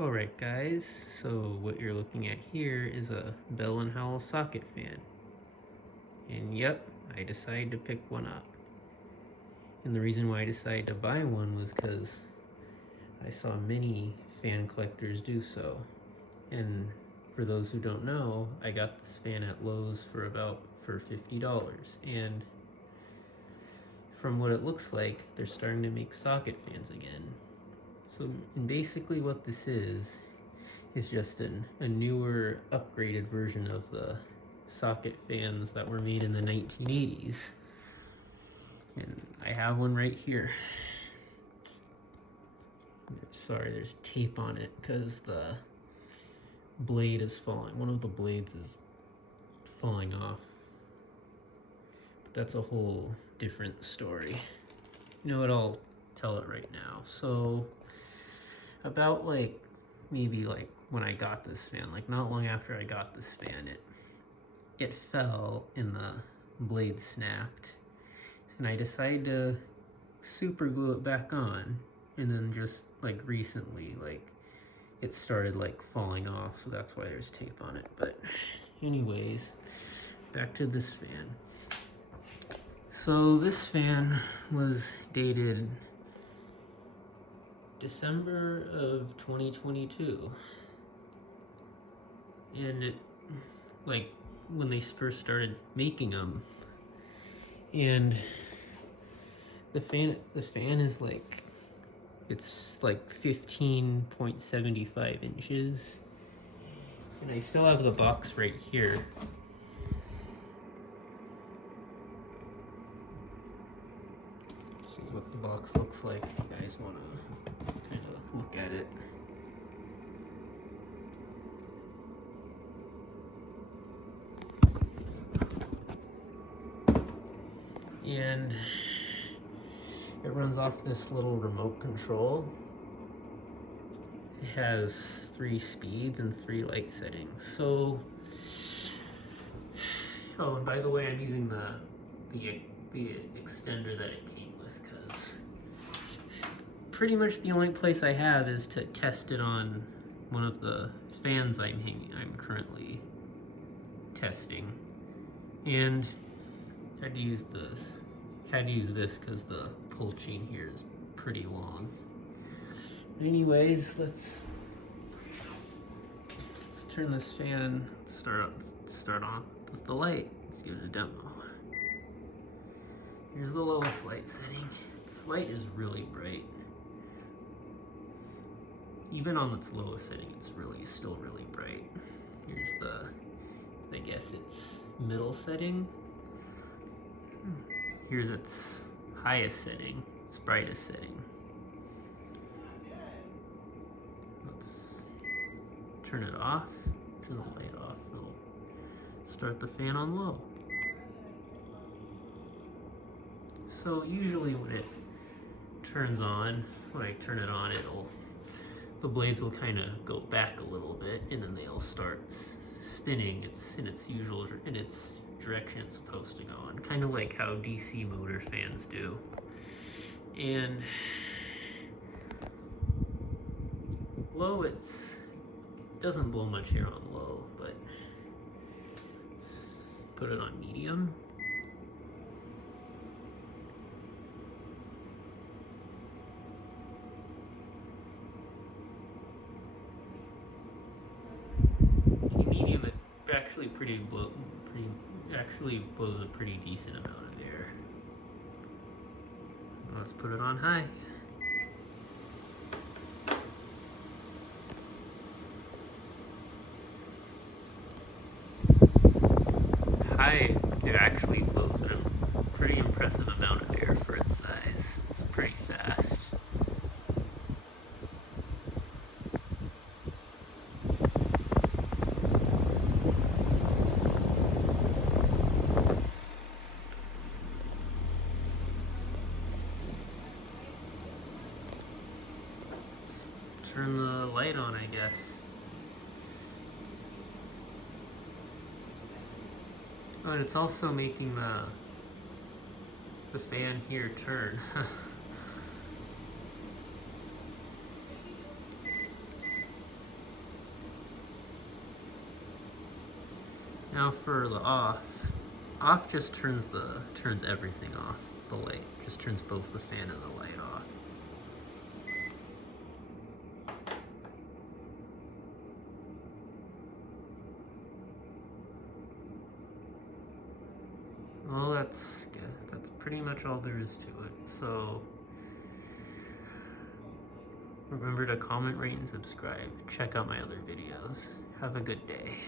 Alright guys, so what you're looking at here is a Bell & Howell socket fan. And yep, I decided to pick one up. And the reason why I decided to buy one was because I saw many fan collectors do so. And for those who don't know, I got this fan at Lowe's for $50. And from what it looks like, they're starting to make socket fans again. So basically what this is just a newer, upgraded version of the socket fans that were made in the 1980s. And I have one right here. Sorry, there's tape on it because the blade is falling. One of the blades is falling off. But that's a whole different story. You know what, I'll tell it right now. So, about maybe when I got this fan, not long after I got this fan, it fell and the blade snapped. And I decided to super glue it back on, and then just recently it started falling off, so that's why there's tape on it. But anyways, back to this fan. So this fan was dated December of 2022, and it when they first started making them, and the fan is it's 15.75 inches, and I still have the box right here. This is what the box looks like if you guys want to kind of look at it. And it runs off this little remote control. It has 3 speeds and 3 light settings. So, oh, and by the way, I'm using the extender that it came with, because pretty much the only place I have is to test it on one of the fans I'm currently testing. And had to use this because the pull chain here is pretty long. Anyways, let's turn this fan. Start on with the light. Let's give it a demo. Here's the lowest light setting. This light is really bright. Even on its lowest setting, it's still really bright. Here's the, I guess it's middle setting. Here's its highest setting, its brightest setting. Let's turn it off, turn the light off. It'll start the fan on low. So usually when it turns on, when I turn it on, the blades will kind of go back a little bit, and then they'll start spinning. It's in its direction it's supposed to go in, kind of like how DC motor fans do. And low, it doesn't blow much air on low, but let's put it on medium. Okay, medium, it actually blows a pretty decent amount of air. Let's put it on high. High, it actually blows a pretty impressive amount of air for its size. It's pretty fast. Turn the light on, I guess. Oh, and it's also making the fan here turn. Now for the off. Off just turns everything off. The light just turns both the fan and the light off. Well, that's pretty much all there is to it. So remember to comment, rate, and subscribe. Check out my other videos. Have a good day.